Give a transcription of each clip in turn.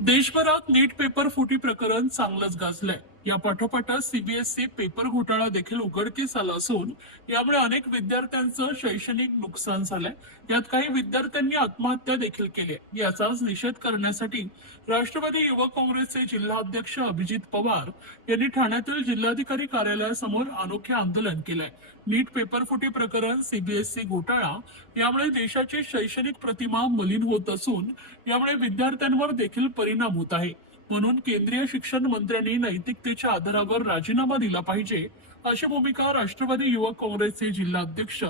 देशभरात नीट पेपर फुटी प्रकरण चांगलंच गाजलंय। या पाठोपाठच सीबीएसई पेपर घोटाळा देखील उघडकीस आला असून यामुळे अनेक विद्यार्थ्यांचं शैक्षणिक नुकसान झालंय। यात काही विद्यार्थ्यांनी आत्महत्या देखील केली। याचाच निषेध करण्यासाठी राष्ट्रवादी युवक काँग्रेसचे जिल्हाध्यक्ष अभिजित पवार यांनी ठाण्यातील जिल्हाधिकारी कार्यालयासमोर अनोखे आंदोलन केलंय। नीट पेपर फुटी प्रकरण, सीबीएसई घोटाळा यामुळे देशाची शैक्षणिक प्रतिमा मलिन होत असून यामुळे विद्यार्थ्यांवर देखील परिणाम होत आहे। म्हणून केंद्रीय शिक्षण मंत्र्यांनी नैतिकतेच्या आधारावर राजीनामा दिला पाहिजे, अशी भूमिका राष्ट्रवादी युवक काँग्रेसचे जिल्हाध्यक्ष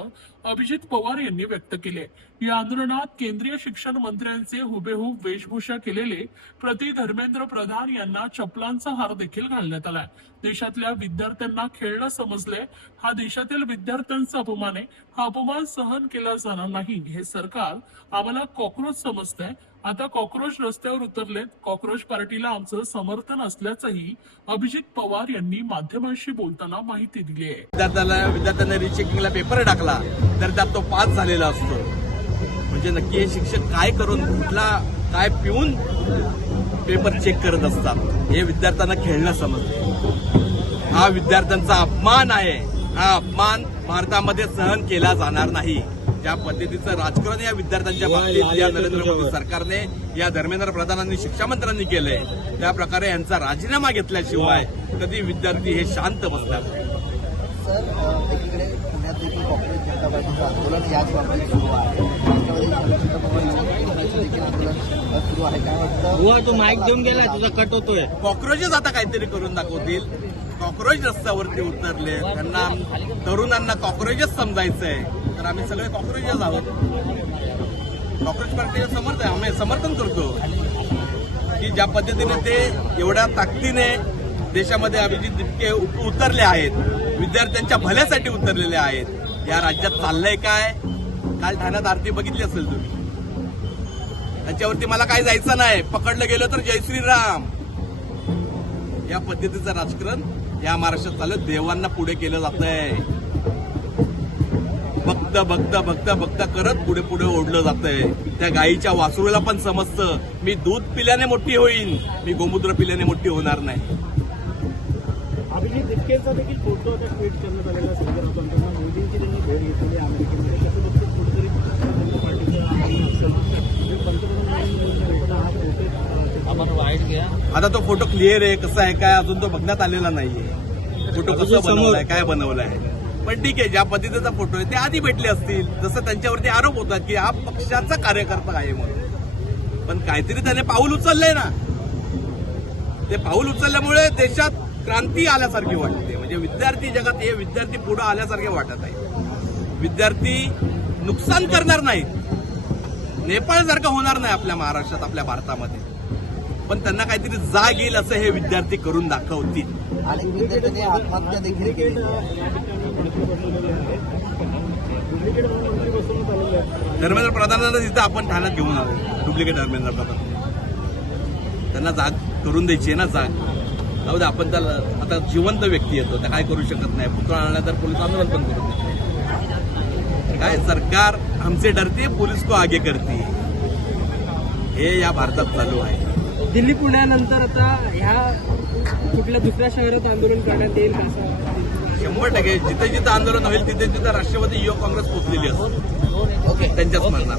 अभिजित पवार यांनी व्यक्त केली। या आंदोलनात केंद्रीय शिक्षण मंत्र्यांचे हुबेहूब वेशभूषा केलेले प्रति धर्मेंद्र प्रधान यांना चपलांचा हार देखील घालण्यात आलाय। देशातल्या विद्यार्थ्यांना खेळणं समजले, हा देशातील विद्यार्थ्यांचा अपमान आहे। हा अपमान सहन केला जाणार नाही। हे सरकार आम्हाला कॉक्रोच समजतंय। आता कॉक्रोच रस्त्यावर उतरलेत। कॉक्रोच पार्टीला आमचं समर्थन असल्याचंही अभिजित पवार यांनी माध्यमांशी बोलताना माहिती दिली आहे। विद्यार्थ्यांना रिचेकिंगला पेपर टाकला तर त्यात तो पास झालेला असतो। म्हणजे नक्की हे शिक्षक काय करून, कुठला काय पिऊन पेपर चेक करत असतात, हे विद्यार्थ्यांना खेळणं समजतं। हा विद्यार्थ्यांचा अपमान आहे। हा अपमान भारतामध्ये सहन केला जाणार नाही। ज्या पद्धतीचं राजकारण या विद्यार्थ्यांच्या बाबतीत या नरेंद्र मोदी सरकारने, या धर्मेंद्र प्रधानांनी, शिक्षा मंत्र्यांनी केलंय, त्या प्रकारे यांचा राजीनामा घेतल्याशिवाय कधी विद्यार्थी हे शांत बसणार नाही। सर, एकीकडे पुण्यात देखील काँग्रेस जनता पार्टीचं आंदोलन याच बाबतीत सुरू आहे। आंदोलन सुरू आहे, काय वाटतं? तू माईक देऊन गेलाय, तुझा कट होतोय। कॉक्रोचेस आता काहीतरी करून दाखवतील। कॉक्रोच रस्त्यावरती उतरले, त्यांना तरुणांना कॉक्रोचेस समजायचंय, तर आम्ही सगळे कॉक्रोचेस आहोत। कॉक्रोच पार्टीचं आम्ही समर्थन करतो की ज्या पद्धतीने ते एवढ्या ताकदीने देशामध्ये अभिजित जितके उतरले आहेत, विद्यार्थ्यांच्या भल्यासाठी उतरलेले आहेत। या राज्यात चाललंय काय? काल ठाण्यात आरती बघितली असेल तुम्ही। त्याच्यावरती मला काय जायचं नाही, पकडलं गेलं तर जय श्रीराम। या पद्धतीचं राजकारण या महाराष्ट्रात चालत देवांना पुढे केलं जातंय। बघता करत पुढे पुढे ओढलं जातंय। त्या गायीच्या वासरूला पण समजतं, मी दूध पिल्याने मोठी होईन, मी गोमूत्र पिल्याने मोठी होणार नाही। अभिजित जितकेचा देखील फोटो आता ट्विट करण्यात आलेला संदर्भात मोदींची त्यांनी भेट घेतली अमेरिकेमध्ये, कसं बघतो कुठेतरी आपण वाईट घ्या। आता तो फोटो क्लिअर आहे, कसा आहे काय अजून तो बघण्यात आलेला नाहीये। फोटो कसा बनवलाय, काय बनवलाय, पण ठीक आहे, ज्या पद्धतीचा फोटो आहे ते आधी भेटले असतील। जसं त्यांच्यावरती आरोप होतात की हा पक्षाचा कार्यकर्ता आहे म्हणून, पण काहीतरी त्याने पाऊल उचललंय ना। ते पाऊल उचलल्यामुळे देशात क्रांती आल्यासारखी वाटते। म्हणजे विद्यार्थी जगात हे विद्यार्थी पुढे आल्यासारखे वाटत आहे। विद्यार्थी नुकसान करणार नाहीत, नेपाळसारखं होणार नाही आपल्या महाराष्ट्रात, आपल्या भारतामध्ये, पण त्यांना काहीतरी जाग येईल असं हे विद्यार्थी करून दाखवतील। अनेक विद्यार्थ्यांनी आत्महत्या देखील केली। धर्मेंद्र प्रधानांना तिथं आपण ठाण्यात घेऊन आलो, डुप्लिकेट धर्मेंद्र प्रधान। त्यांना जाग करून द्यायची आहे ना, जाग जाऊ दे। आपण त्याला आता जिवंत व्यक्ती येतो, त्या काय करू शकत नाही। पुतळा आणला तर पोलीस आंदोलन पण करू देत। काय सरकार हमसे डरते, पोलीस को आगे करते, हे या भारतात चालू आहे। दिल्ली पुण्यानंतर आता ह्या कुठल्या दुसऱ्या शहरात आंदोलन करण्यात येईल का? 100% जिथे जिथे आंदोलन होईल तिथे तिथे राष्ट्रवादी युवक काँग्रेस पोहोचलेली असते त्यांच्याच मरणार।